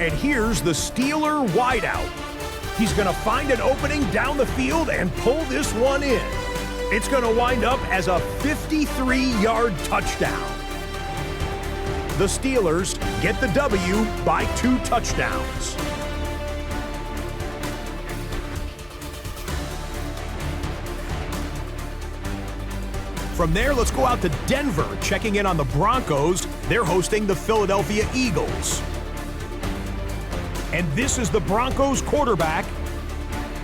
And here's the Steeler wideout. He's going to find an opening down the field and pull this one in. It's going to wind up as a 53-yard touchdown. The Steelers get the W by 2 touchdowns. From there, let's go out to Denver, checking in on the Broncos. They're hosting the Philadelphia Eagles. And this is the Broncos quarterback.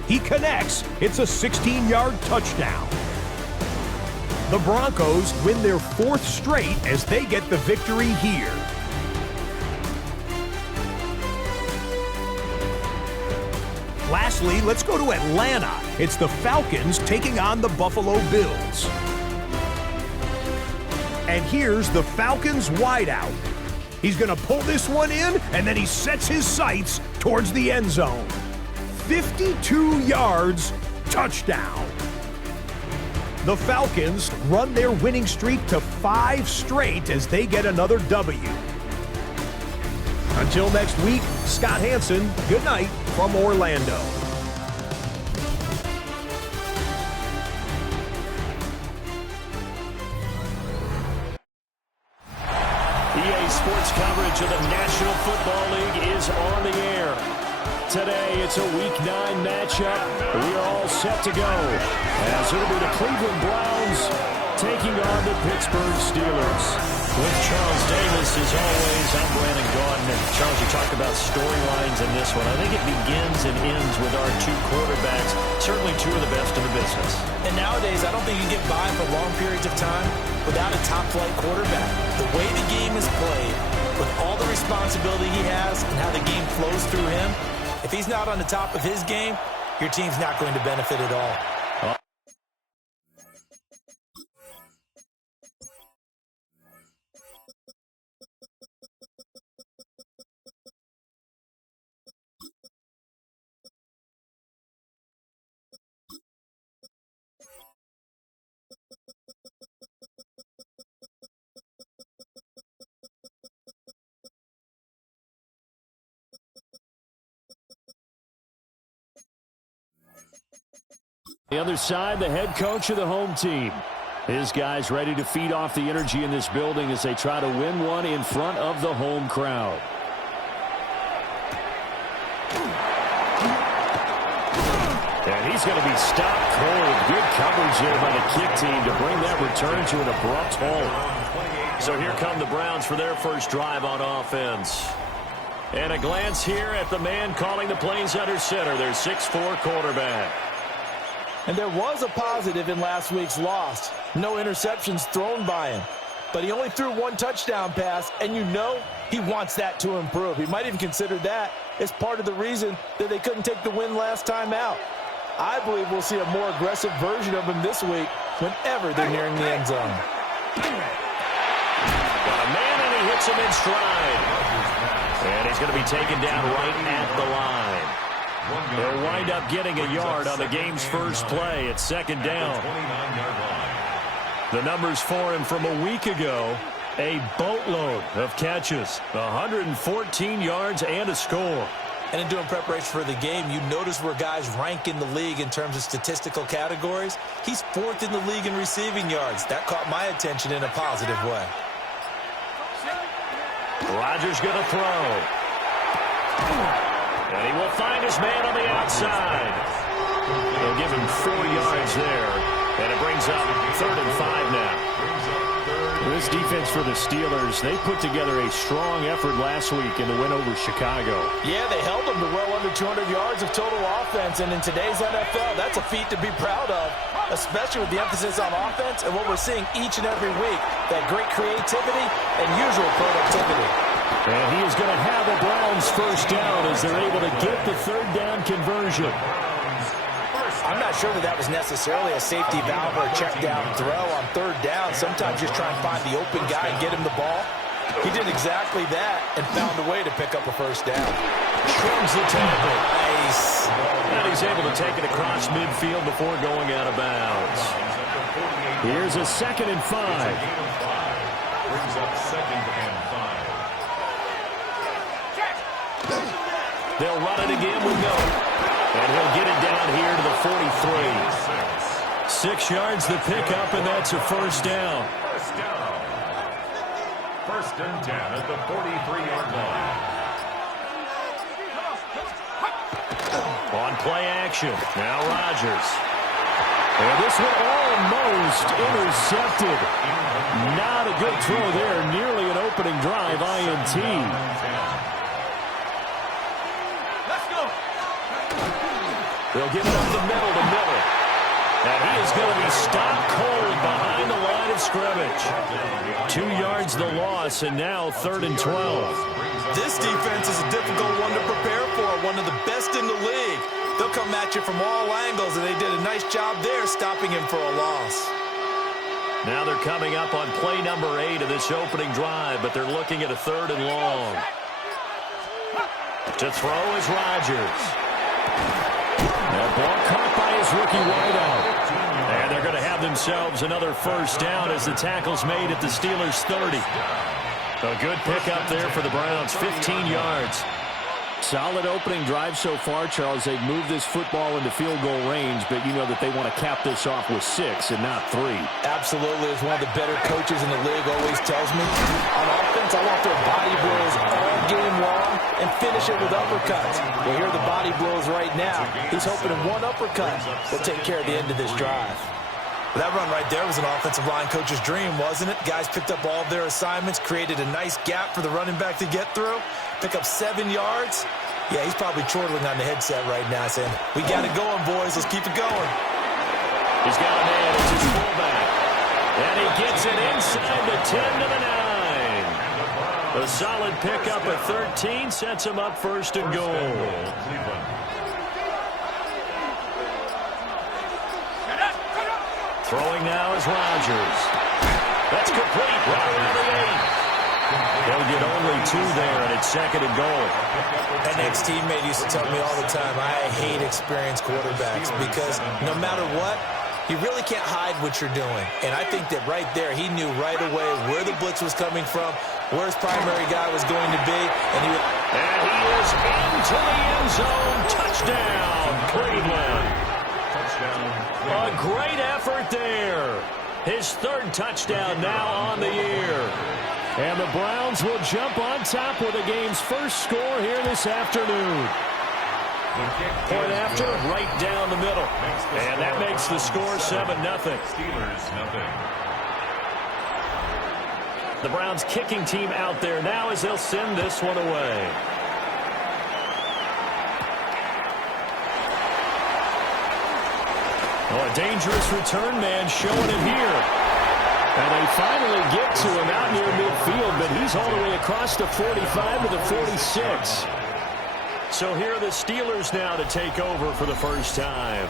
He connects. It's a 16-yard touchdown. The Broncos win their 4th straight as they get the victory here. Lastly, let's go to Atlanta. It's the Falcons taking on the Buffalo Bills. And here's the Falcons wideout. He's going to pull this one in, and then he sets his sights towards the end zone. 52 yards, touchdown. The Falcons run their winning streak to 5 straight as they get another W. Until next week, Scott Hansen, good night from Orlando. EA Sports coverage of the National Football League is on the air. Today, it's a Week 9 matchup. We are all set to go, as it'll be the Cleveland Browns taking on the Pittsburgh Steelers. With Charles Davis, as always, I'm Brandon Gaudin. And Charles, you talked about storylines in this one. I think it begins and ends with our 2 quarterbacks, certainly 2 of the best in the business. And nowadays, I don't think you get by for long periods of time without a top-flight quarterback. The way the game is played, with all the responsibility he has and how the game flows through him, if he's not on the top of his game, your team's not going to benefit at all. The other side, the head coach of the home team. His guys ready to feed off the energy in this building as they try to win one in front of the home crowd. And he's going to be stopped cold. Good coverage there by the kick team to bring that return to an abrupt halt. So here come the Browns for their first drive on offense. And a glance here at the man calling the plays under center, their 6'4" quarterback. And there was a positive in last week's loss. No interceptions thrown by him. But he only threw 1 touchdown pass, and you know he wants that to improve. He might even consider that as part of the reason that they couldn't take the win last time out. I believe we'll see a more aggressive version of him this week whenever they're nearing the end zone. Got a man, and he hits him in stride. And he's going to be taken down right at the line. They'll wind up getting a yard on the game's first play at 2nd down. The numbers for him from a week ago, a boatload of catches, 114 yards and a score. And in doing preparation for the game, you notice where guys rank in the league in terms of statistical categories. He's 4th in the league in receiving yards. That caught my attention in a positive way. Rodgers going to throw. And he will find his man on the outside. They'll give him 4 yards there. And it brings up 3rd and 5 now. This defense for the Steelers, they put together a strong effort last week in the win over Chicago. Yeah, they held them to well under 200 yards of total offense. And in today's NFL, that's a feat to be proud of, especially with the emphasis on offense and what we're seeing each and every week, that great creativity and usual productivity. And he is going to have a Browns first down as they're able to get the 3rd down conversion. I'm not sure that was necessarily a safety valve or a check down throw on 3rd down. Sometimes just try and find the open guy and get him the ball. He did exactly that and found a way to pick up a first down. Trims the tackle. Nice. And he's able to take it across midfield before going out of bounds. Here's a 2nd and 5. Brings up 2nd and 5. They'll run it again with Miller. And he'll get it down here to the 43. 6 yards the pickup, and that's a first down. First and 10 at the 43-yard line. On play action. Now Rodgers. And this one almost intercepted. Not a good throw there. Nearly an opening drive, INT. Let's go. They'll give it up the middle to Miller. And he is going to be stopped cold behind the line of scrimmage. 2 yards the loss, and now 3rd and 12. This defense is a difficult one to prepare for, one of the best in the league. They'll come at you from all angles, and they did a nice job there stopping him for a loss. Now they're coming up on play number 8 of this opening drive, but they're looking at a 3rd and long. To throw is Rodgers. That ball caught by his rookie wideout. And they're going to have themselves another first down as the tackle's made at the Steelers' 30. A good pickup there for the Browns, 15 yards. Solid opening drive so far, Charles. They've moved this football into field goal range, but you know that they want to cap this off with 6 and not 3. Absolutely. As one of the better coaches in the league always tells me, on offense, I want their body blows all game long and finish it with uppercuts. Well, here are the body blows right now. He's hoping in one uppercut will take care of the end of this drive. That run right there was an offensive line coach's dream, wasn't it? Guys picked up all of their assignments, created a nice gap for the running back to get through, pick up 7 yards. Yeah, he's probably chortling on the headset right now saying, we got it going, boys. Let's keep it going. He's got a man. It's his fullback. And he gets it inside the 10 to the 9. A solid pickup of 13 sets him up 1st and goal. Throwing now is Rodgers. That's complete right around the 8. They'll get only 2 there, and it's 2nd and goal. An ex-teammate used to tell me all the time, I hate experienced quarterbacks because no matter what, you really can't hide what you're doing. And I think that right there, he knew right away where the blitz was coming from, where his primary guy was going to be. And he is into the end zone. Touchdown, Cleveland. A great effort there. His 3rd touchdown now on the year. And the Browns will jump on top with the game's first score here this afternoon. Point after, right down the middle. And that makes the score 7-0. The Browns kicking team out there now as they'll send this one away. Oh, a dangerous return man showing it here. And they finally get to him out near midfield, but he's all the way across the 45 to the 46. So here are the Steelers now to take over for the first time.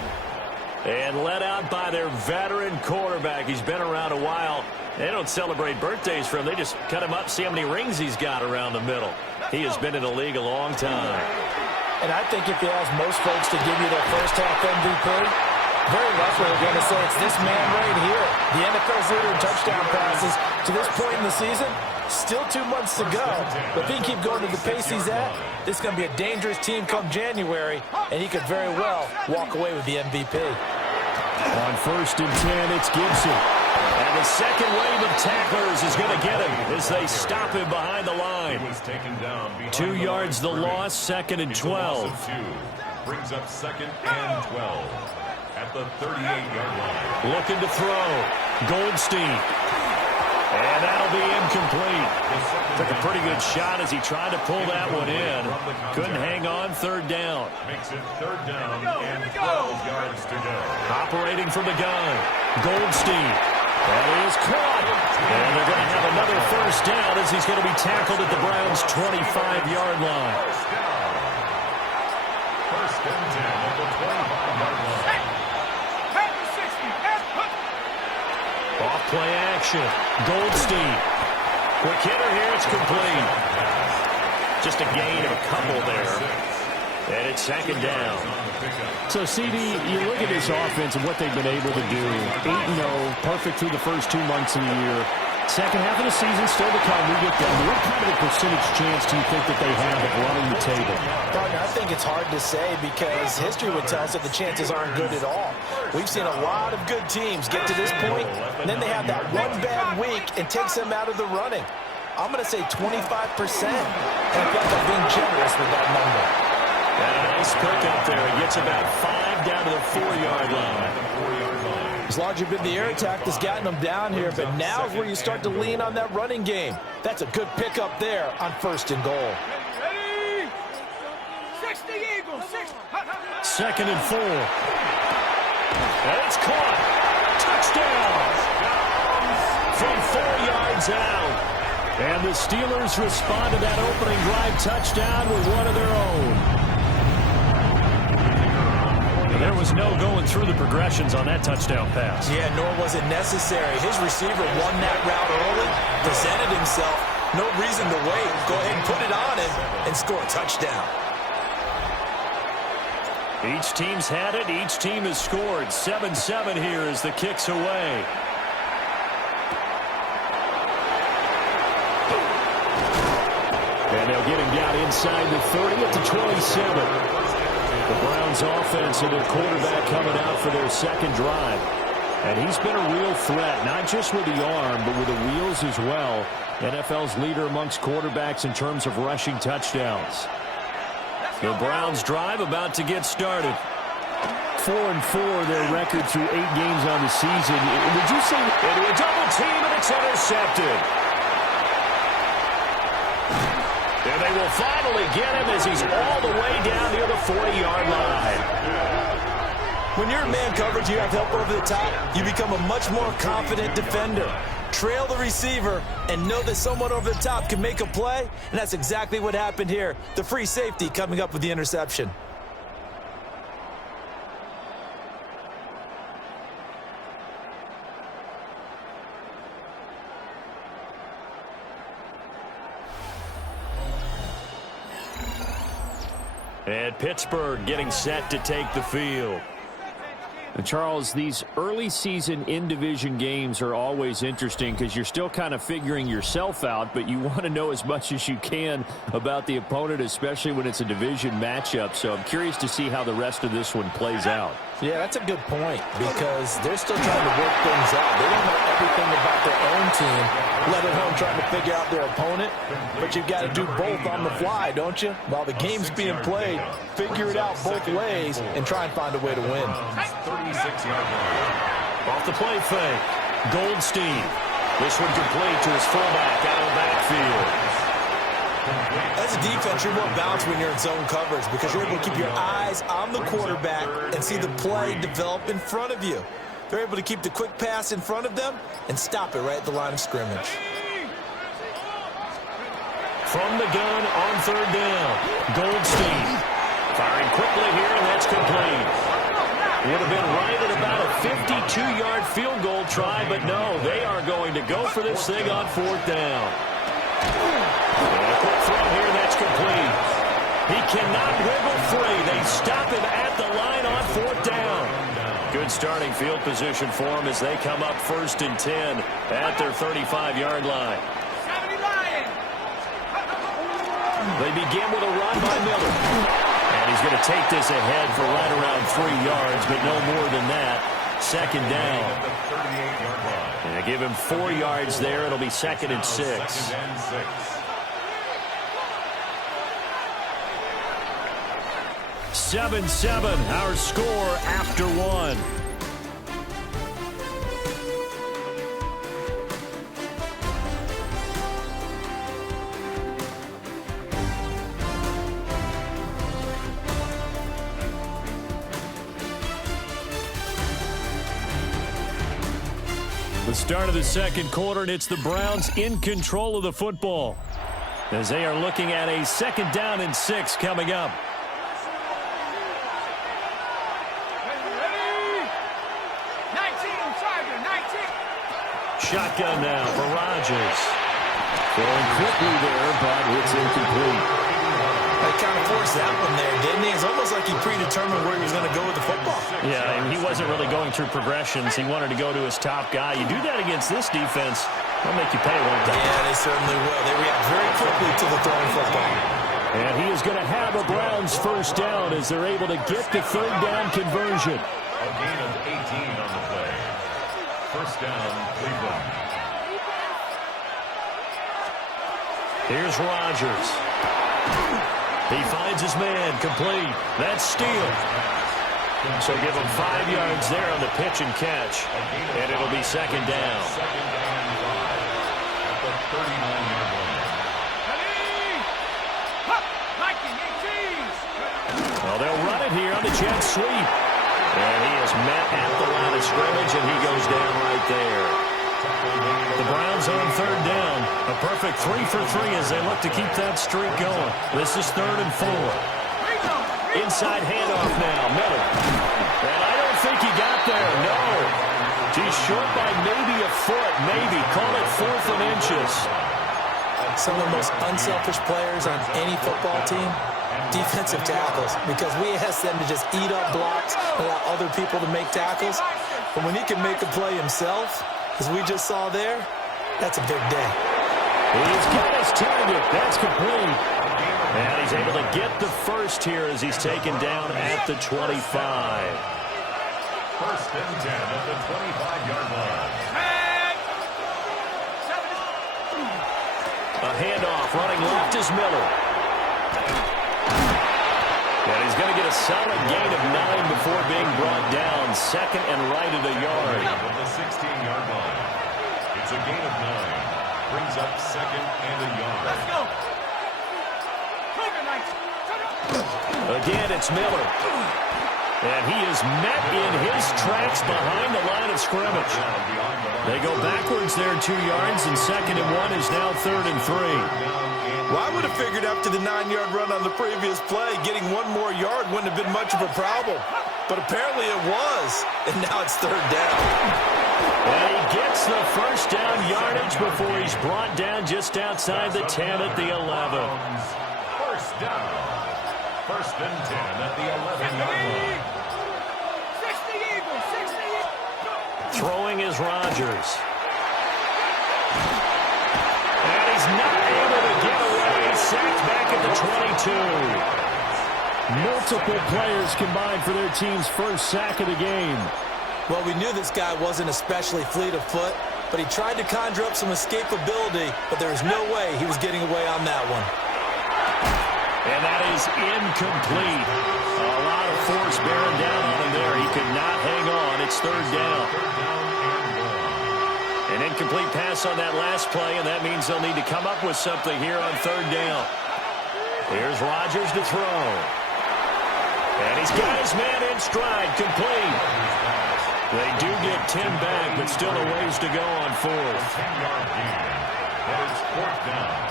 And led out by their veteran quarterback. He's been around a while. They don't celebrate birthdays for him. They just cut him up, see how many rings he's got around the middle. He has been in the league a long time. And I think if you ask most folks to give you their first half MVP, very likely they're going to say it's this man right here. The NFL's leader in touchdown passes to this point in the season. Still 2 months to go. But if he can keep going to the pace he's at, this is going to be a dangerous team come January, and he could very well walk away with the MVP. On 1st and 10, it's Gibson. And the second wave of tacklers is going to get him as they stop him behind the line. 2 yards the loss, 2nd and 12. Brings up 2nd and 12. At the 38-yard line. Looking to throw. Goldstein. And that'll be incomplete. Took a pretty good shot as he tried to pull that one in. Couldn't hang on, 3rd down. Makes it 3rd down and 12 yards to go. Operating from the gun. Goldstein. That is caught. And they're going to have another first down as he's going to be tackled at the Browns' 25-yard line. First and 10 at the 25-yard line. Off play action. Goldstein. Quick hitter here. It's complete. Just a gain of a couple there. And it's 2nd down. So, CD, you look at this offense and what they've been able to do. 8-0, perfect through the first 2 months of the year. Second half of the season still to come. We get them. What kind of a percentage chance do you think that they have of running the table? Partner, I think it's hard to say because history would tell us that the chances aren't good at all. We've seen a lot of good teams get to this point, and then they have that one bad week and takes them out of the running. I'm going to say 25%. And I feel like I'm being generous with that number. And a nice pick up there. It gets about 5 down to the 4-yard line. It's largely been the air attack that's gotten them down here, but now is where you start to lean on that running game. That's a good pickup there on 1st and goal. Ready? 60 Eagles, 60. 2nd and 4. And it's caught. Touchdown. From 4 yards out. And the Steelers respond to that opening drive touchdown with one of their own. There was no going through the progressions on that touchdown pass. Yeah, nor was it necessary. His receiver won that route early, presented himself. No reason to wait. Go ahead and put it on him and score a touchdown. Each team's had it. Each team has scored. 7-7 here as the kick's away. And they'll get him down inside the 30 at the 27. The Browns offense and their quarterback coming out for their second drive. And he's been a real threat, not just with the arm, but with the wheels as well. NFL's leader amongst quarterbacks in terms of rushing touchdowns. The Browns drive about to get started. 4-4 their record through 8 games on the season. Would you say into a double team and it's intercepted? And they will finally get him as he's all the way down near the 40-yard line. When you're in man coverage, you have help over the top, you become a much more confident defender. Trail the receiver and know that someone over the top can make a play, and that's exactly what happened here. The free safety coming up with the interception. And Pittsburgh getting set to take the field. And Charles, these early season in-division games are always interesting because you're still kind of figuring yourself out, but you want to know as much as you can about the opponent, especially when it's a division matchup. So I'm curious to see how the rest of this one plays out. Yeah, that's a good point because they're still trying to work things out. They don't know everything about their own team, let alone trying to figure out their opponent. But you've got to do both on the fly, don't you? While the game's being played, figure it out both ways and try and find a way to win. 36-yard line. Off the play fake. Goldstein. This one complete to his fullback out of the backfield. As a defense, you're more balanced when you're in zone coverage because you're able to keep your eyes on the quarterback and see the play develop in front of you. They're able to keep the quick pass in front of them and stop it right at the line of scrimmage. From the gun on 3rd down. Goldstein. Firing quickly here, and that's complete. Would have been right at about a 52-yard field goal try, but no, they are going to go for this thing on 4th down. And a quick throw here, that's complete. He cannot wiggle free. They stop him at the line on 4th down. Good starting field position for him as they come up 1st and 10 at their 35-yard line. They begin with a run by Miller. And he's going to take this ahead for right around 3 yards, but no more than that. 2nd down. And they give him 4 yards there. It'll be 2nd and 6. 7-7, our score after 1. The start of the 2nd quarter, and it's the Browns in control of the football as they are looking at a 2nd down and 6 coming up. Shotgun now for Rodgers. Going quickly there, but it's incomplete. They kind of forced that one there, didn't he? It's almost like he predetermined where he was going to go with the football. Yeah, and he wasn't really going through progressions. He wanted to go to his top guy. You do that against this defense, they'll make you pay, won't they? Yeah, they certainly will. They react very quickly to the throwing football. And he is going to have a Browns first down as they're able to get the third down conversion. A gain of 18 on the play. First down, Cleveland. Here's Rodgers. He finds his man, complete. That's steal. So give him 5 yards there on the pitch and catch. And it'll be second down. Second and 5 at the 39-yard line. Well, they'll run it here on the jet sweep. And he is met at the line of scrimmage, and he goes down right there. The Browns on third down. A perfect 3 for 3 as they look to keep that streak going. This is 3rd and 4. Inside handoff now, Miller. And I don't think he got there, no. He's short by maybe a foot, maybe. Call it 4th and inches. Some of the most unselfish players on any football team, defensive tackles, because we ask them to just eat up blocks, allow other people to make tackles. But when he can make a play himself, as we just saw there, that's a big day. He's got his target. That's complete. And he's able to get the first here as he's taken down at the 25. First and 10 at the 25-yard line. A handoff running left is Miller. And he's going to get a solid gain of 9 before being brought down. Second and right at a yard. At the 16-yard line. It's a gain of 9. Brings up second and a yard. Let's go. Again, it's Miller. And he is met in his tracks behind the line of scrimmage. They go backwards there 2 yards, and second and 1 is now 3rd and 3. Well, I would have figured after the 9-yard run on the previous play, getting 1 more yard wouldn't have been much of a problem. But apparently it was, and now it's 3rd down. And he gets the first down yardage before he's brought down just outside the 10 at the 11. First down. First and 10 at the 11-yard line. 60 Eagles, 60 Eagles. Throwing is Rodgers. And he's not able to get away. Sacked back at the 22. Multiple players combined for their team's first sack of the game. Well, we knew this guy wasn't especially fleet of foot, but he tried to conjure up some escapability, but there was no way he was getting away on that one. And that is incomplete. A lot of force bearing down on him there. He could not hang on. It's 3rd down. An incomplete pass on that last play, and that means they'll need to come up with something here on 3rd down. Here's Rodgers to throw. And he's got his man in stride, complete. They do get 10 back, but still a ways to go on 4th. 10-yard gain. And it's 4th down.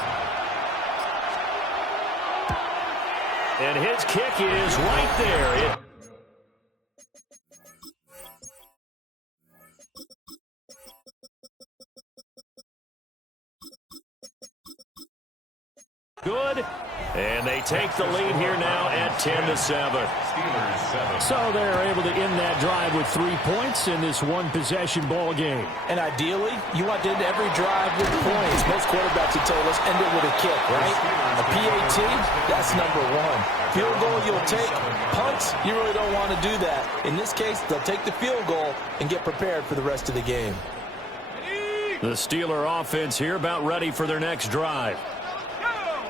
And his kick is right there. Good. And they take the lead here now at 10-7. Steelers 7. So they're able to end that drive with 3 points in this one-possession ball game. And ideally, you want to end every drive with points. Most quarterbacks have told us end it with a kick, right? A PAT, that's number 1. Field goal you'll take. Punts, you really don't want to do that. In this case, they'll take the field goal and get prepared for the rest of the game. The Steeler offense here about ready for their next drive.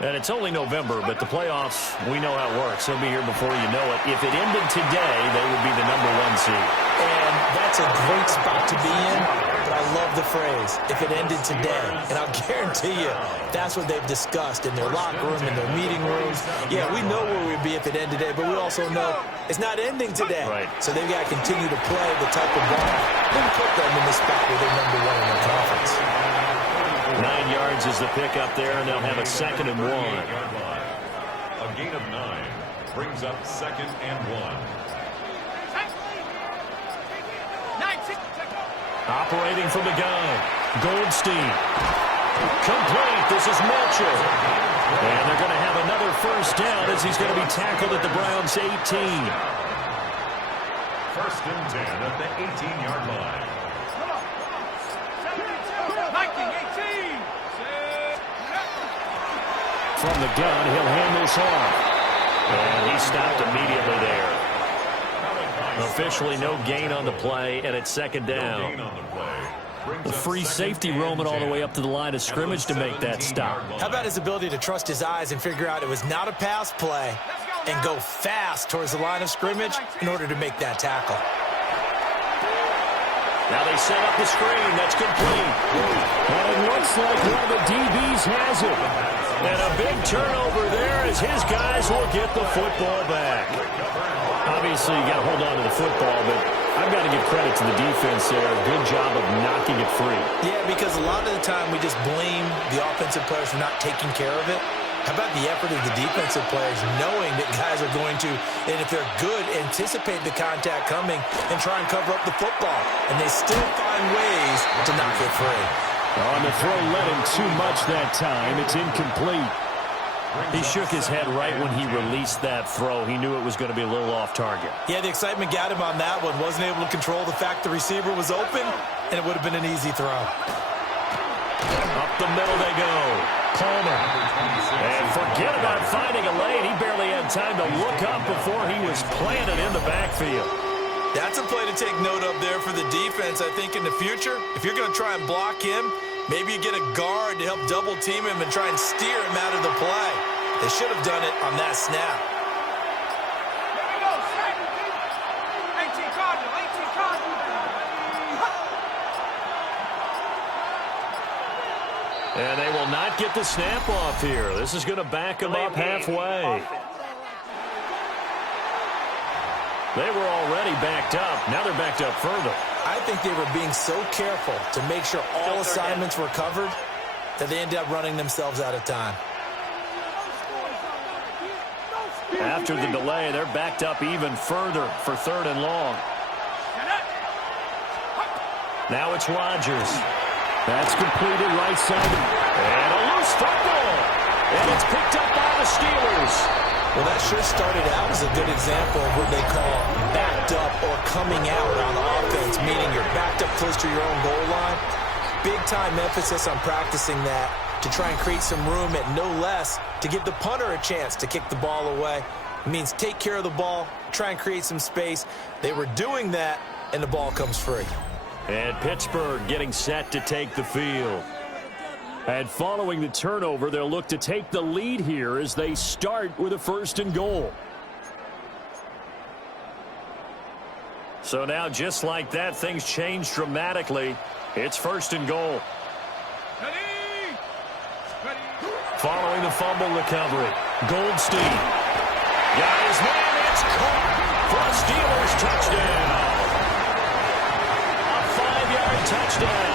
And it's only November, but the playoffs, we know how it works. They'll be here before you know it. If it ended today, they would be the number 1 seed. And that's a great spot to be in, but I love the phrase, if it ended today. And I'll guarantee you, that's what they've discussed in their locker room, in their meeting rooms. Yeah, we know where we'd be if it ended today, but we also know it's not ending today. Right. So they've got to continue to play the type of ball that put them in the spot where they're number 1 in their conference. 9 yards is the pick up there, and they'll have a 2nd and 1. A gain of 9 brings up 2nd and 1. Operating from the gun, Goldstein. Complete. This is Melcher. And they're going to have another first down as he's going to be tackled at the Browns' 18. First and 10 at the 18-yard line. from the gun. He'll hand this off. And he stopped immediately there. Officially no gain on the play, and it's second down. The free safety roaming all the way up to the line of scrimmage to make that stop. How about his ability to trust his eyes and figure out it was not a pass play and go fast towards the line of scrimmage in order to make that tackle. Now they set up the screen. That's complete. And it looks like one of the DBs has it. And a big turnover there as his guys will get the football back. Obviously, you got to hold on to the football, but I've got to give credit to the defense there. Good job of knocking it free. Yeah, because a lot of the time we just blame the offensive players for not taking care of it. How about the effort of the defensive players knowing that guys are going to, and if they're good, anticipate the contact coming and try and cover up the football. And they still find ways to knock it free. On the throw led him too much that time. It's incomplete. He shook his head right when he released that throw. He knew it was going to be a little off target. Yeah, the excitement got him on that one. Wasn't able to control the fact the receiver was open, and it would have been an easy throw. Up the middle they go. Palmer. And forget about finding a lane. He barely had time to look up before he was planted in the backfield. That's a play to take note of there for the defense. I think in the future, if you're going to try and block him, maybe you get a guard to help double team him and try and steer him out of the play. They should have done it on that snap. Here we go. 18 Cardinal. 18 Cardinal. And they will not get the snap off here. This is going to back them up halfway. They were already backed up. Now they're backed up further. I think they were being so careful to make sure all assignments were covered that they ended up running themselves out of time. After the delay, they're backed up even further for third and long. Now it's Rodgers. That's completed right side. And a loose football. And it's picked up by the Steelers. Well, that sure started out as a good example of what they call backed up or coming out on offense, meaning you're backed up close to your own goal line. Big-time emphasis on practicing that to try and create some room at no less to give the punter a chance to kick the ball away. It means take care of the ball, try and create some space. They were doing that, and the ball comes free. And Pittsburgh getting set to take the field. And following the turnover, they'll look to take the lead here as they start with a 1st and goal. So now, just like that, things change dramatically. It's 1st and goal. Ready? Following the fumble recovery, Goldstein. Got his man, it's caught for a Steelers touchdown. A 5-yard touchdown.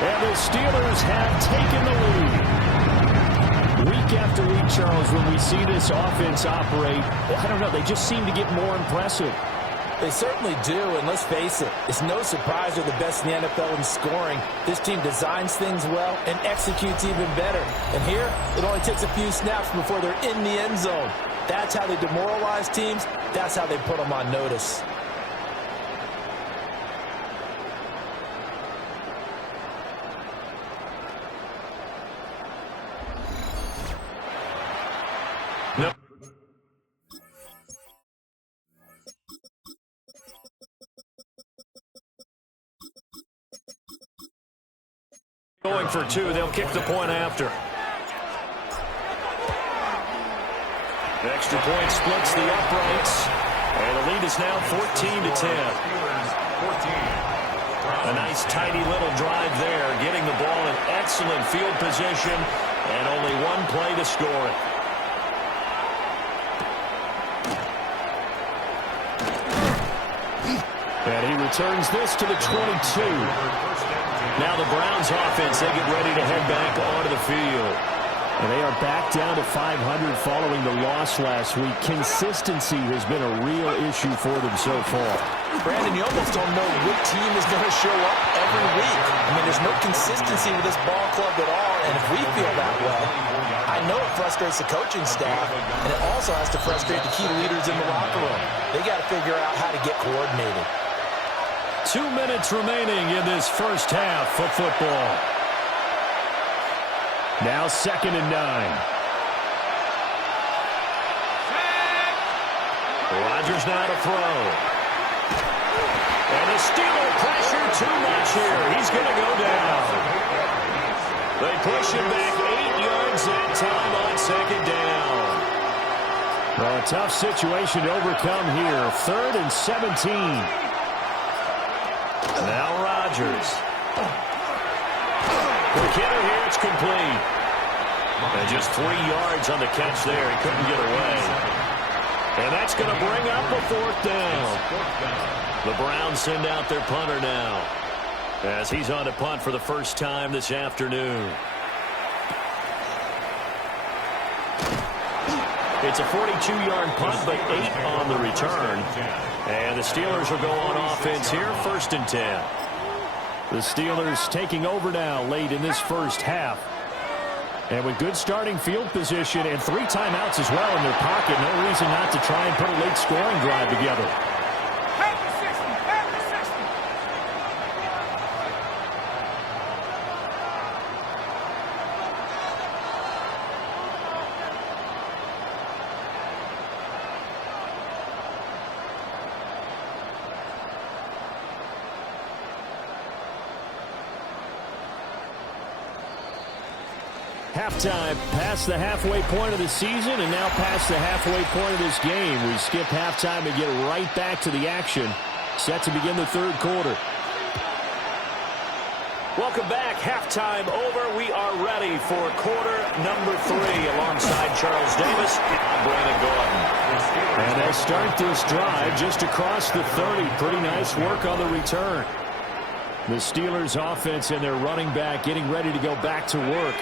And the Steelers have taken the lead. Week after week, Charles, when we see this offense operate, I don't know, they just seem to get more impressive. They certainly do, and let's face it, it's no surprise they're the best in the NFL in scoring. This team designs things well and executes even better. And here, it only takes a few snaps before they're in the end zone. That's how they demoralize teams. That's how they put them on notice. Going for two, they'll kick the point after. The extra point splits the uprights, and the lead is now 14-10. A nice tidy little drive there, getting the ball in excellent field position, and only one play to score it. And he returns this to the 22. Now the Browns offense, they get ready to head back onto the field. And they are back down to 500 following the loss last week. Consistency has been a real issue for them so far. Brandon, you almost don't know what team is going to show up every week. I mean, there's no consistency with this ball club at all, and if we feel that way, I know it frustrates the coaching staff, and it also has to frustrate the key leaders in the locker room. They got to figure out how to get coordinated. 2 minutes remaining in this first half of football. Now 2nd and 9. Rodgers now to throw. And the Steeler pressure too much here. He's going to go down. They push him back 8 yards that time on second down. Well, a tough situation to overcome here. 3rd and 17. Now Rodgers. The kidder here, it's complete. And just 3 yards on the catch there. He couldn't get away. And that's going to bring up a 4th down. The Browns send out their punter now, as he's on to punt for the first time this afternoon. It's a 42-yard punt, but 8 on the return. And the Steelers will go on offense here, 1st and 10. The Steelers taking over now late in this first half. And with good starting field position and 3 timeouts as well in their pocket, no reason not to try and put a late scoring drive together. Halftime, past the halfway point of the season, and now past the halfway point of this game. We skip halftime and get right back to the action. Set to begin the 3rd quarter. Welcome back. Halftime over. We are ready for quarter number 3 alongside Charles Davis. I'm Brandon Gordon. And they start this drive just across the 30. Pretty nice work on the return. The Steelers offense and their running back getting ready to go back to work.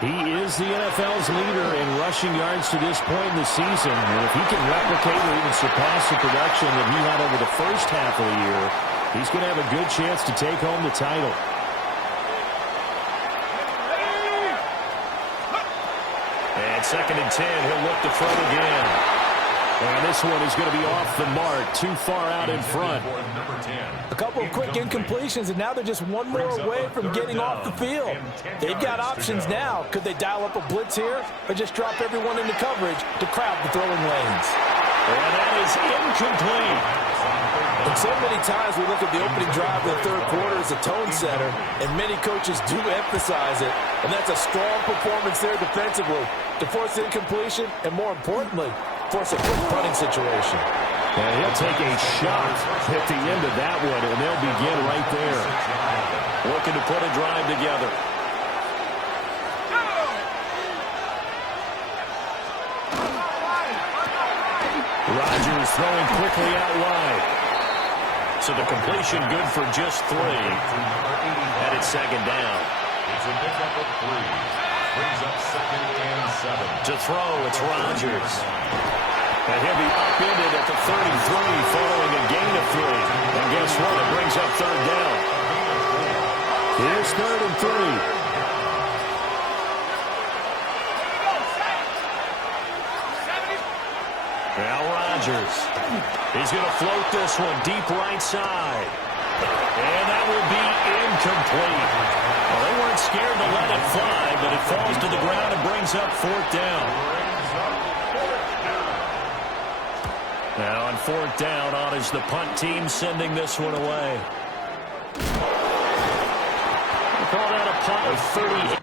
He is the NFL's leader in rushing yards to this point in the season. And if he can replicate or even surpass the production that he had over the first half of the year, he's going to have a good chance to take home the title. And 2nd and 10, he'll look to throw again. And this one is going to be off the mark, too far out in front. A couple of quick incompletions, and now they're just one more away from getting off the field. They've got options now. Could they dial up a blitz here or just drop everyone into coverage to crowd the throwing lanes? And that is incomplete. And so many times we look at the opening drive of the 3rd quarter as a tone setter, and many coaches do emphasize it. And that's a strong performance there defensively to force incompletion and, more importantly, force a quick punting situation. And he'll take a shot at the end of that one, and they'll begin right there. Looking to put a drive together. Rodgers throwing quickly out wide. So the completion good for just 3. And it's 2nd down. It's a pickup of 3. Brings up 2nd and 7. To throw, it's Rodgers. And he'll be upended at the 33 following a gain of 3. And guess what? It brings up 3rd down. Here's 3rd and 3. Now Rodgers. He's going to float this one deep right side. And that will be incomplete. Well, they weren't scared to let it fly, but it falls to the ground and brings up 4th down. Now on 4th down, on is the punt team sending this one away. We'll call that a punt of 38.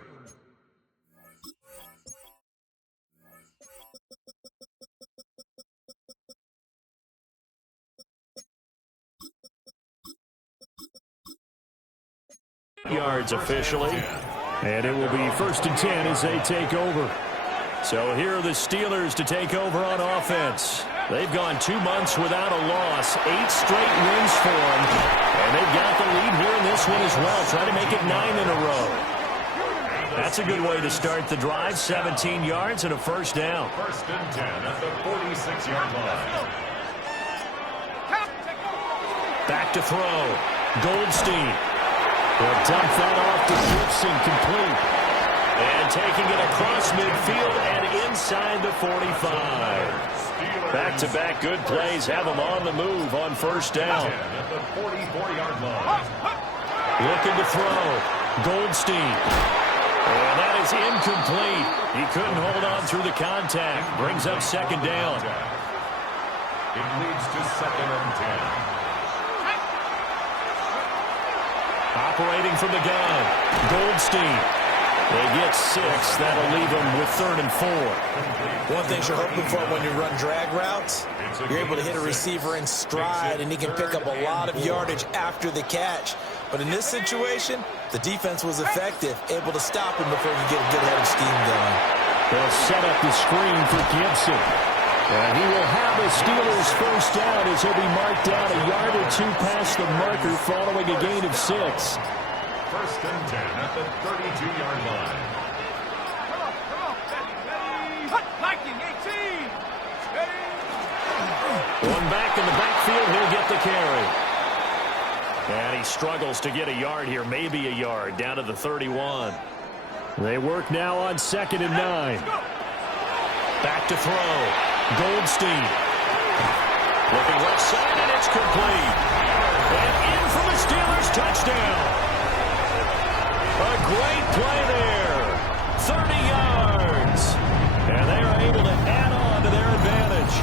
Yards officially, and it will be 1st and 10 as they take over. So here are the Steelers to take over on offense. They've gone 2 months without a loss, 8 straight wins for them, and they've got the lead here in this one as well, trying to make it 9 in a row. That's a good way to start the drive, 17 yards and a 1st down. 1st and 10 at the 46-yard line. Back to throw, Goldstein. They'll dump that off to Gibson, complete. And taking it across midfield and inside the 45. Back-to-back good plays have them on the move on 1st down. At the 44-yard line. Looking to throw, Goldstein. And that is incomplete. He couldn't hold on through the contact. Brings up 2nd down. It leads to 2nd and 10. Operating from the gun, Goldstein. They get 6. That'll leave them with 3rd and 4. One thing you're hoping for when you run drag routes, you're able to hit a receiver in stride, and he can pick up a lot of yardage after the catch. But in this situation, the defense was effective, able to stop him before he get a good head of steam going. They'll set up the screen for Gibson. And he will have the Steelers first down as he'll be marked down a yard or 2 past the marker following a gain of 6. 1st and 10 at the 32-yard line. One back in the backfield, he'll get the carry. And he struggles to get a yard here, maybe a yard, down to the 31. They work now on 2nd and 9. Back to throw. Goldstein. Looking left side, and it's complete. And in for the Steelers touchdown. A great play there. 30 yards. And they are able to add on to their advantage.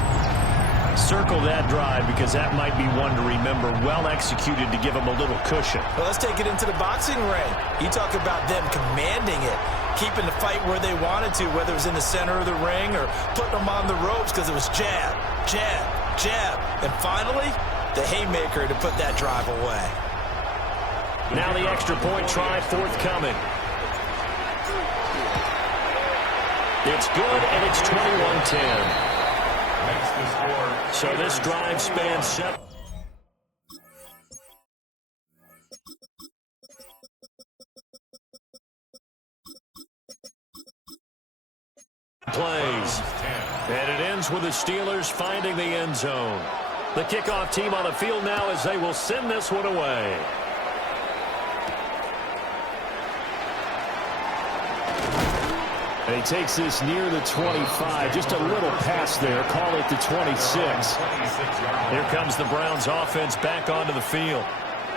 Circle that drive because that might be one to remember. Well executed to give them a little cushion. Well, let's take it into the boxing ring. You talk about them commanding it, keeping the fight where they wanted to, whether it was in the center of the ring or putting them on the ropes because it was jab, jab, jab. And finally, the haymaker to put that drive away. Now the extra point try forthcoming. It's good, and it's 21-10. So this drive spans 7 plays. And it ends with the Steelers finding the end zone. The kickoff team on the field now as they will send this one away. And he takes this near the 25. Just a little pass there. Call it the 26. Here comes the Browns offense back onto the field.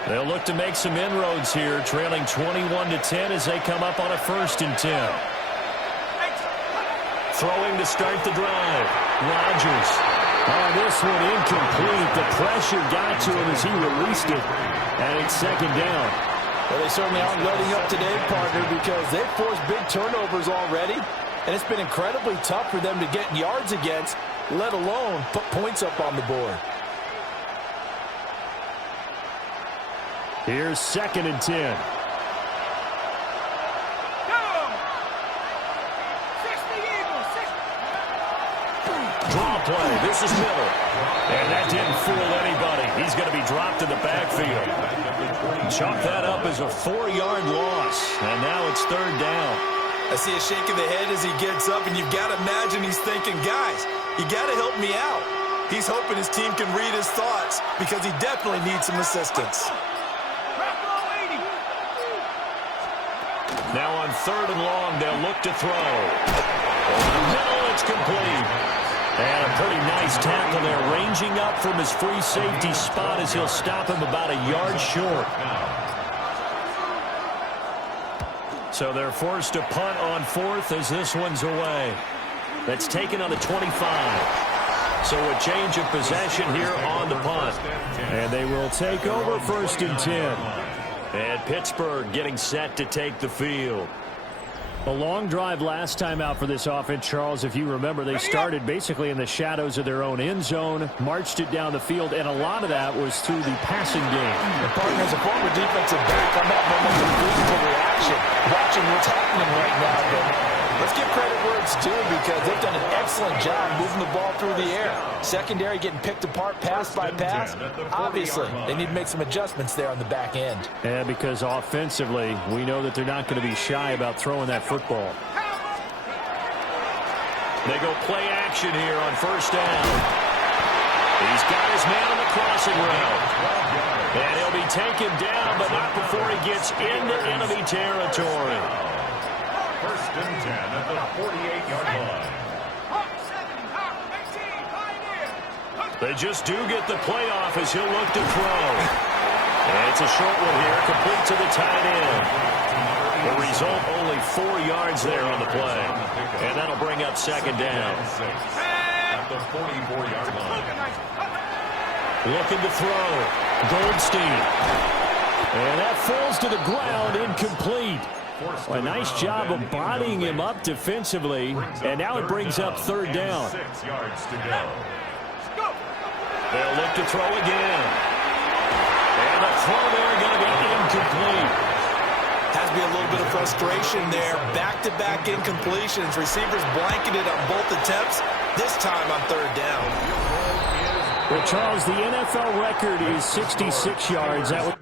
They'll look to make some inroads here, trailing 21-10 as they come up on a 1st and 10. Throwing to start the drive. Rodgers. Oh, this one incomplete. The pressure got to him as he released it. And it's 2nd down. Well, they certainly aren't letting up today, partner, because they've forced big turnovers already, and it's been incredibly tough for them to get yards against, let alone put points up on the board. Here's 2nd and 10. Draw play. This is Miller. And that didn't fool anybody. He's going to be dropped in the backfield. Chalk that up as a 4-yard loss. And now it's 3rd down. I see a shake of the head as he gets up, and you've got to imagine he's thinking, guys, you got to help me out. He's hoping his team can read his thoughts because he definitely needs some assistance. Now on 3rd and long, they'll look to throw. Over the middle, it's complete. And a pretty nice tackle there, ranging up from his free safety spot as he'll stop him about a yard short. So they're forced to punt on 4th as this one's away. That's taken on the 25. So a change of possession here on the punt. And they will take over 1st and 10. And Pittsburgh getting set to take the field. A long drive last time out for this offense, Charles. If you remember, they started basically in the shadows of their own end zone, marched it down the field, and a lot of that was through the passing game. The partner, as a former defensive back, I'm not moment of physical reaction, watching what's happening right now. But let's give credit where it's due because they've done an excellent job moving the ball through the air. Secondary getting picked apart pass by pass. Obviously, they need to make some adjustments there on the back end. Yeah, because offensively, we know that they're not going to be shy about throwing that football. They go play action here on 1st down. He's got his man on the crossing route. And he'll be taken down, but not before he gets into enemy territory. 1st and 10 at the 48-yard line. They just do get the playoff as he'll look to throw. And it's a short one here, complete to the tight end. The result, only 4 yards there on the play. And that'll bring up 2nd down. the 44-yard line. Looking to throw. Goldstein. And that falls to the ground, incomplete. Well, a nice job of bodying him up defensively, and now it brings up third down. 6 yards to go. They'll look to throw again. And the throw there going to be incomplete. Has to be a little bit of frustration there. Back-to-back incompletions. Receivers blanketed on both attempts. This time on third down. Well, Charles, the NFL record is 66 yards. That was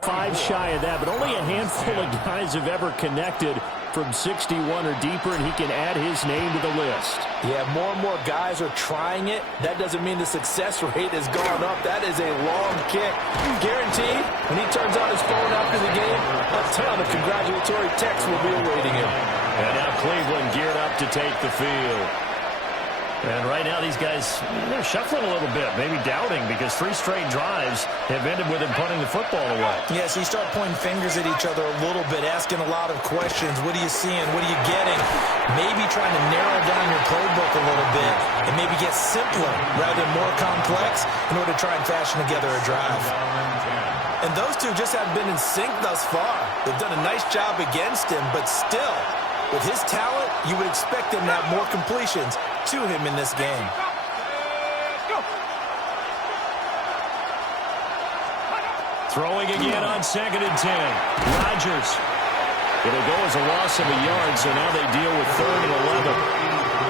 5 shy of that, but only a handful of guys have ever connected from 61 or deeper, and he can add his name to the list. Yeah, more and more guys are trying it. That doesn't mean the success rate has gone up. That is a long kick. Guaranteed, when he turns on his phone after the game, a ton of congratulatory texts will be awaiting him. And now Cleveland geared up to take the field. And right now these guys, they're shuffling a little bit, maybe doubting, because 3 straight drives have ended with him punting the football away. Yeah, so you start pointing fingers at each other a little bit, asking a lot of questions. What are you seeing? What are you getting? Maybe trying to narrow down your playbook a little bit and maybe get simpler rather than more complex in order to try and fashion together a drive. And those two just haven't been in sync thus far. They've done a nice job against him, but still, with his talent, you would expect him to have more completions to him in this game. Throwing again on 2nd and 10. Rodgers. It'll go as a loss of a yard, so now they deal with 3rd and 11.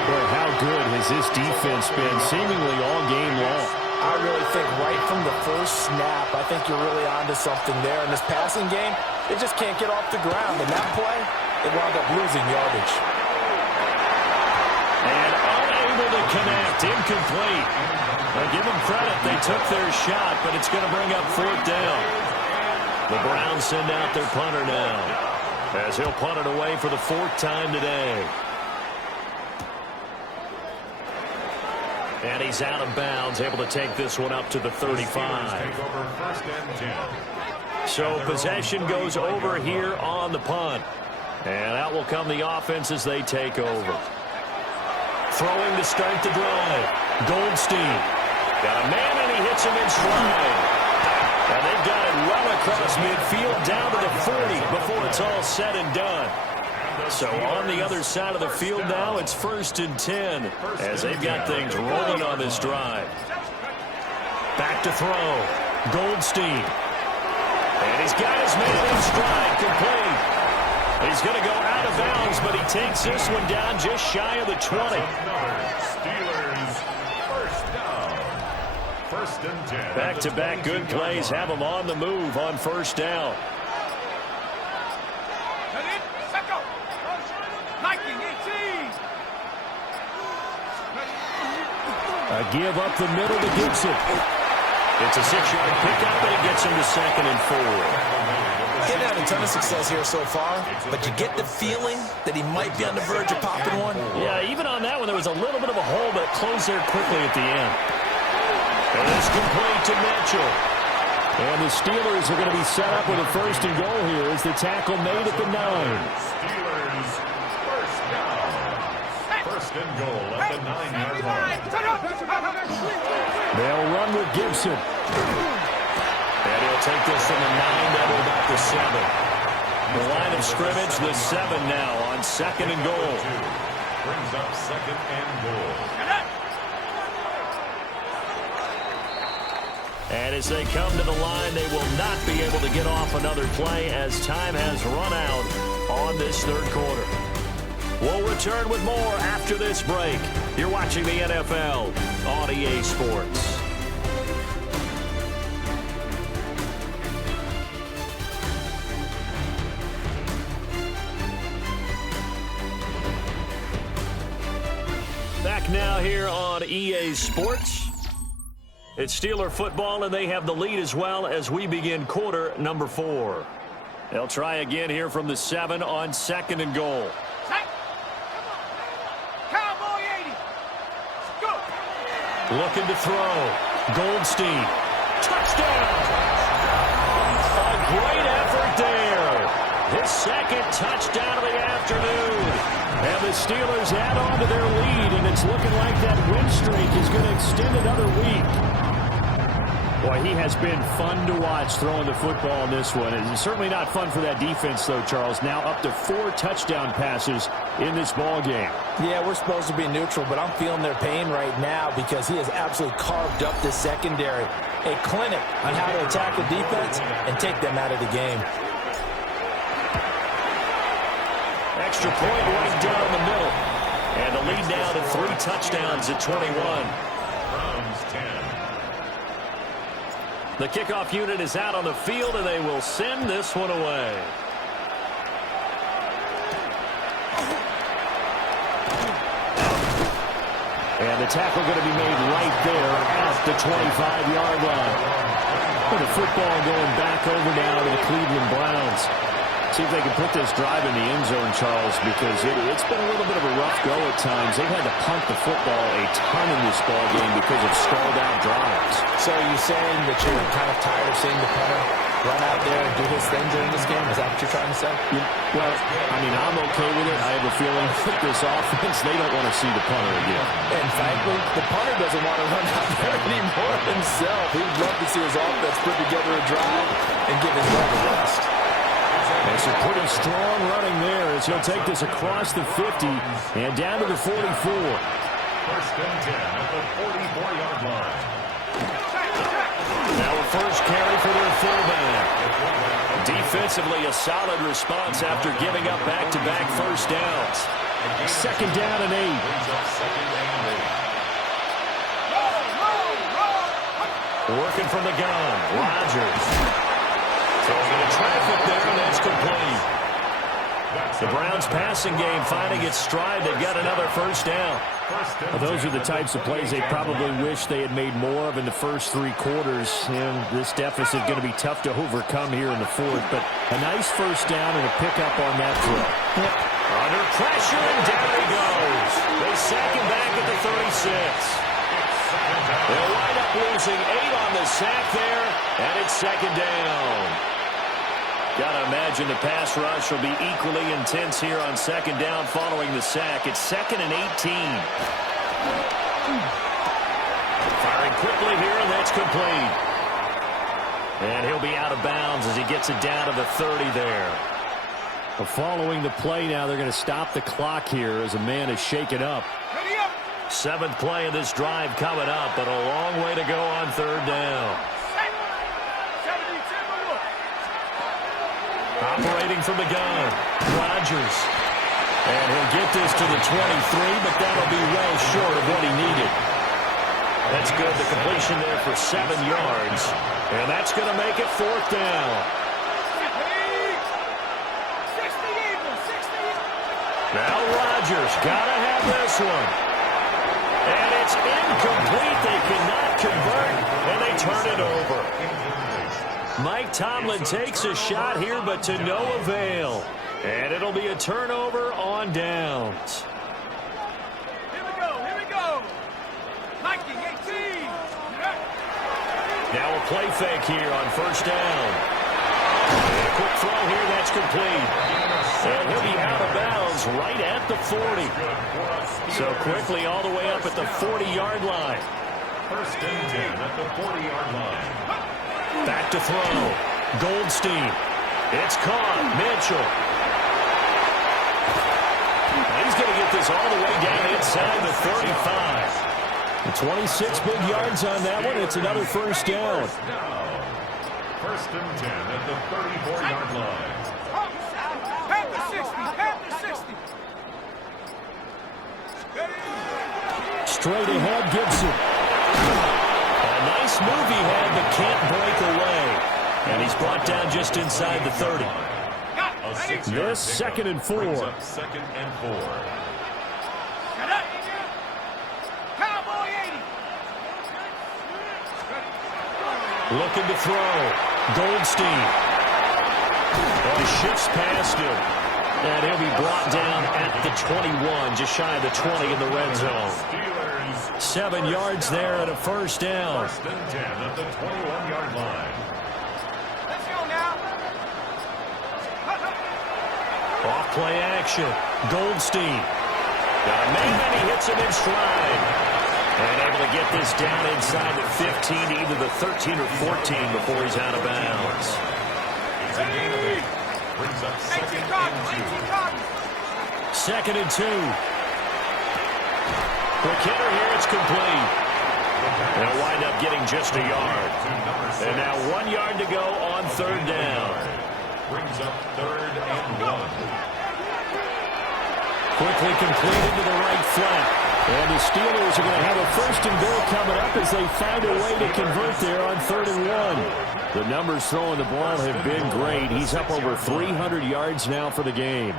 Boy, how good has this defense been seemingly all game long? I really think right from the first snap, I think you're really onto something there. In this passing game, they just can't get off the ground. In that play, they wound up losing yardage. And unable to connect, incomplete. I'll give them credit, they took their shot, but it's going to bring up 4th down. The Browns send out their punter now, as he'll punt it away for the 4th time today. And he's out of bounds, able to take this one up to the 35. Take over 1st and 10. So possession goes over here on the punt. And out will come the offense as they take over. Throwing to start the drive. Goldstein. Got a man and he hits him in stride. And they've got it well across midfield down to the 40 before it's all said and done. So on the other side of the field now, it's 1st and 10 as they've got things rolling on this drive. Back to throw. Goldstein. And he's got his man in stride, complete. He's going to go out of bounds, but he takes this one down just shy of the 20. Steelers, 1st down. 1st and 10. Back-to-back good plays have him on the move on 1st down. A give up the middle to Gibson. It's a 6-yard pickup, and it gets him to 2nd and 4. He's had a ton of success here so far, but you get the feeling that he might be on the verge of popping one. Yeah, even on that one, there was a little bit of a hole, but it closed there quickly at the end. And it's complete to Mitchell. And the Steelers are going to be set up with a 1st and goal here as the tackle made at the 9. Steelers, 1st down. 1st and goal at the 9-yard line. They'll run with Gibson. And he'll take this from the 9 down to about the 7. The line of scrimmage, the 7 now on 2nd and goal. Brings up 2nd and goal. And as they come to the line, they will not be able to get off another play as time has run out on this 3rd quarter. We'll return with more after this break. You're watching the NFL on EA Sports. Back now here on EA Sports. It's Steeler football, and they have the lead as well as we begin quarter number 4. They'll try again here from the 7 on 2nd and goal. Cowboy 80. Go. Looking to throw. Goldstein. Touchdown. touchdown of the afternoon. And the Steelers add on to their lead, and it's looking like that win streak is going to extend another week. Boy, he has been fun to watch throwing the football in this one. It's certainly not fun for that defense, though, Charles. Now up to 4 touchdown passes in this ball game. Yeah, we're supposed to be neutral, but I'm feeling their pain right now because he has absolutely carved up this secondary. A clinic on how to attack the defense and take them out of the game. Extra point right down the middle. And the lead now to 3 touchdowns at 21. Browns 10. The kickoff unit is out on the field, and they will send this one away. And the tackle going to be made right there at the 25-yard line. With the football going back over now to the Cleveland Browns. See if they can put this drive in the end zone, Charles, because it's been a little bit of a rough go at times. They've had to punt the football a ton in this ball game because of stalled-out drives. So are you saying that you're kind of tired of seeing the punter run out there and do his thing during this game? Is that what you're trying to say? Well, I mean, I'm okay with it. I have a feeling that this offense, they don't want to see the punter again. And frankly, the punter doesn't want to run out there anymore himself. He'd love to see his offense put together a drive and give his leg a rest. It's a pretty strong running there as he'll take this across the 50 and down to the 44. First and 10 at the 44-yard line. Now a first carry for their fullback. Defensively, a solid response after giving up back-to-back first downs. Second down and 8. Working from the gun, Rodgers. Throwing into traffic there, and that's complete. The Browns passing game finding its stride. They've got another first down. Well, those are the types of plays they probably wish they had made more of in the first 3 quarters. And this deficit going to be tough to overcome here in the 4th. But a nice first down and a pickup on that throw. Yep. Under pressure, and down he goes. They sack him back at the 36. They'll wind up losing 8 on the sack there, and it's second down. Got to imagine the pass rush will be equally intense here on second down following the sack. It's 2nd and 18. Firing quickly here, and that's complete. And he'll be out of bounds as he gets it down to the 30 there. But following the play now, they're going to stop the clock here as a man is shaken up. 7th play of this drive coming up, but a long way to go on third down. Operating from the gun, Rodgers. And he'll get this to the 23, but that'll be well short of what he needed. That's good. The completion there for 7 yards. And that's going to make it 4th down. Now Rodgers got to have this one. And it's incomplete. They cannot convert, and they turn it over. Mike Tomlin takes a shot here, but to no avail. And it'll be a turnover on downs. Here we go. Mikey, 18. Now a play fake here on first down. And a quick throw here, that's complete. And he'll be out of bounds right at the 40. So quickly all the way up at the 40-yard line. First and 10 at the 40-yard line. Back to throw. Goldstein. It's caught. Mitchell. And he's going to get this all the way down inside the 35. 26 big yards on that one. It's another first down. First and 10 at the 34-yard line. Straight ahead, Gibson. A nice move he had, but can't break away. And he's brought down just inside the 30. This 2nd and 4. 2nd and 4. Looking to throw. Goldstein. And he shifts past him. And he'll be brought down at the 21, just shy of the 20 in the red zone. 7 yards there and a first down. First and 10 at the 21-yard line. Let's go now. Off play action. Goldstein. Got a man, and he hits him in stride. And able to get this down inside the 15 to either the 13 or 14 before he's out of bounds. It's a gain of 8. Brings up second and 2. Second and 2. Quick hitter here. It's complete. They'll wind up getting just a yard. And now 1 yard to go on third down. Brings up third and 1. Quickly completed to the right flat. And the Steelers are going to have a first and goal coming up as they find a way to convert there on third and 1. The numbers throwing the ball have been great. He's up over 300 yards now for the game.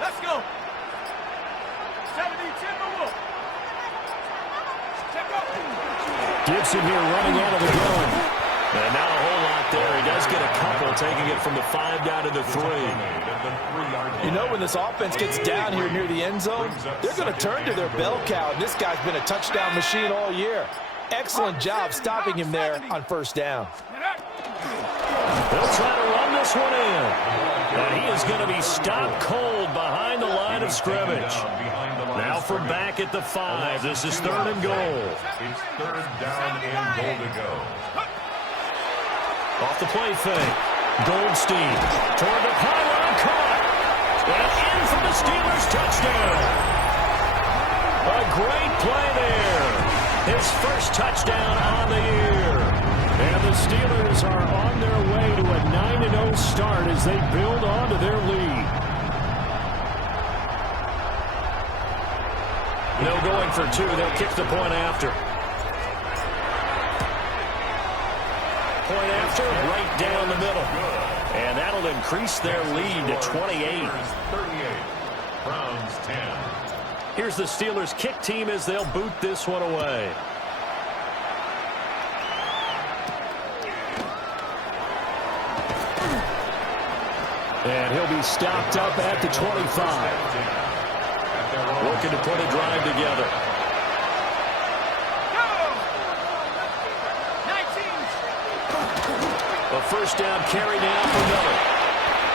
Let's go. 70 Timberwolves. Check up. Gibson here running out of the gun. And not a whole lot there. He does get a couple, taking it from the 5 down to the 3. You know, when this offense gets down here near the end zone, they're going to turn to their bell cow. And this guy's been a touchdown machine all year. Excellent job stopping him there on first down. They'll try to run this one in. And he is going to be stopped cold behind the line of scrimmage. Now from back at the 5. This is third and goal. It's third down and goal to go. Off the play fake. Goldstein toward the pylon, caught. And in for the Steelers touchdown. A great play there. His first touchdown on the year. And the Steelers are on their way to a 9-0 start as they build on to their lead. No going for 2. They'll kick the point after. Point after, right down the middle. And that'll increase their lead to 28. 38. Browns 10. Here's the Steelers kick team as they'll boot this one away. And he'll be stopped up at the 25. Looking to put a drive together. A first down carry now for Miller.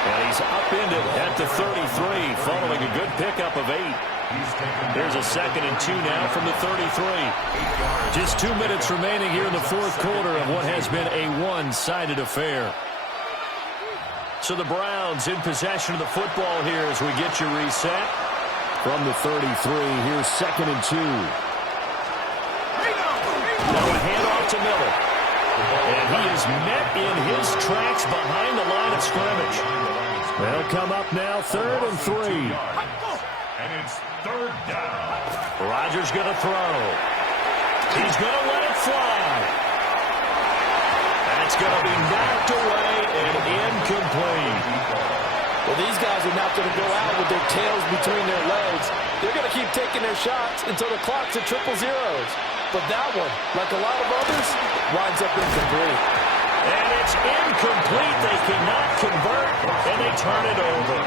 And he's upended at the 33 following a good pickup of 8. There's a second and 2 now from the 33. Just 2 minutes remaining here in the fourth quarter of what has been a one-sided affair. So the Browns in possession of the football here as we get you reset. From the 33, here's second and 2. Now a handoff to Miller. And he is met in his tracks behind the line of scrimmage. They'll come up now third and 3. And it's third down. Rodgers going to throw. He's going to let it fly. That's going to be knocked away and incomplete. Well, these guys are not going to go out with their tails between their legs. They're going to keep taking their shots until the clock's at 000. But that one, like a lot of others, winds up incomplete. And it's incomplete. They cannot convert, and they turn it over.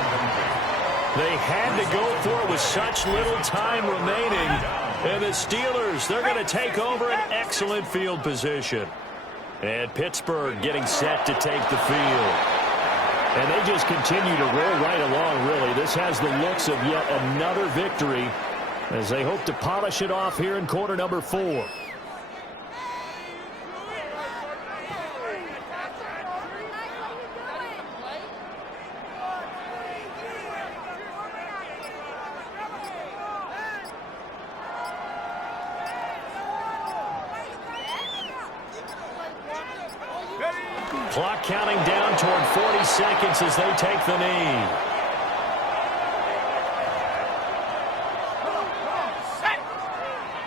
They had to go for it with such little time remaining. And the Steelers, they're going to take over an excellent field position. And Pittsburgh getting set to take the field. And they just continue to roll right along, really. This has the looks of yet another victory as they hope to polish it off here in quarter number 4. Clock counting down toward 40 seconds as they take the knee. Set.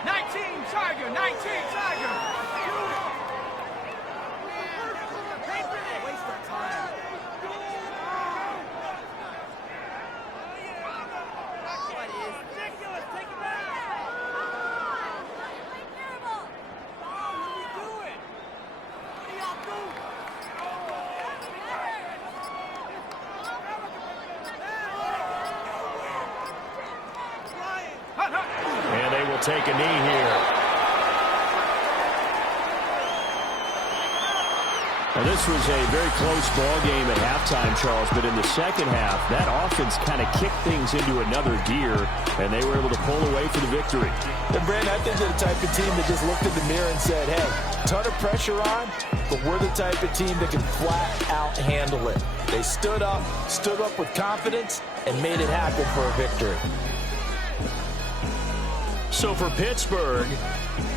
19 Tiger, 19 Tiger. Waste of time. What is ridiculous? Take it back. What are we doing? What are y'all doing? And they will take a knee here. Well, this was a very close ball game at halftime, Charles, but in the second half, that offense kind of kicked things into another gear, and they were able to pull away for the victory. And Brandon, I think they're the type of team that just looked in the mirror and said, hey, ton of pressure on, but we're the type of team that can flat out handle it. They stood up with confidence, and made it happen for a victory. So for Pittsburgh,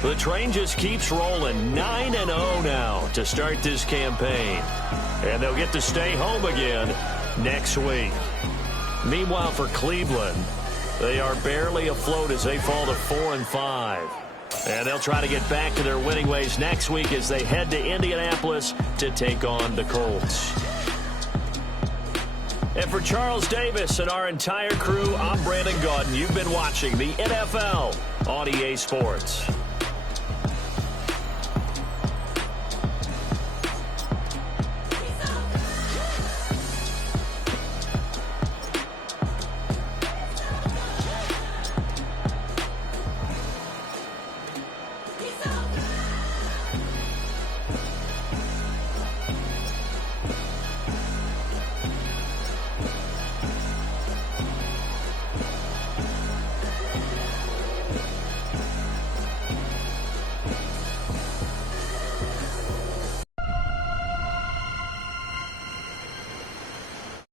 the train just keeps rolling, 9-0 now to start this campaign. And they'll get to stay home again next week. Meanwhile, for Cleveland, they are barely afloat as they fall to 4-5. And they'll try to get back to their winning ways next week as they head to Indianapolis to take on the Colts. And for Charles Davis and our entire crew, I'm Brandon Gaudin. You've been watching the NFL on EA Sports.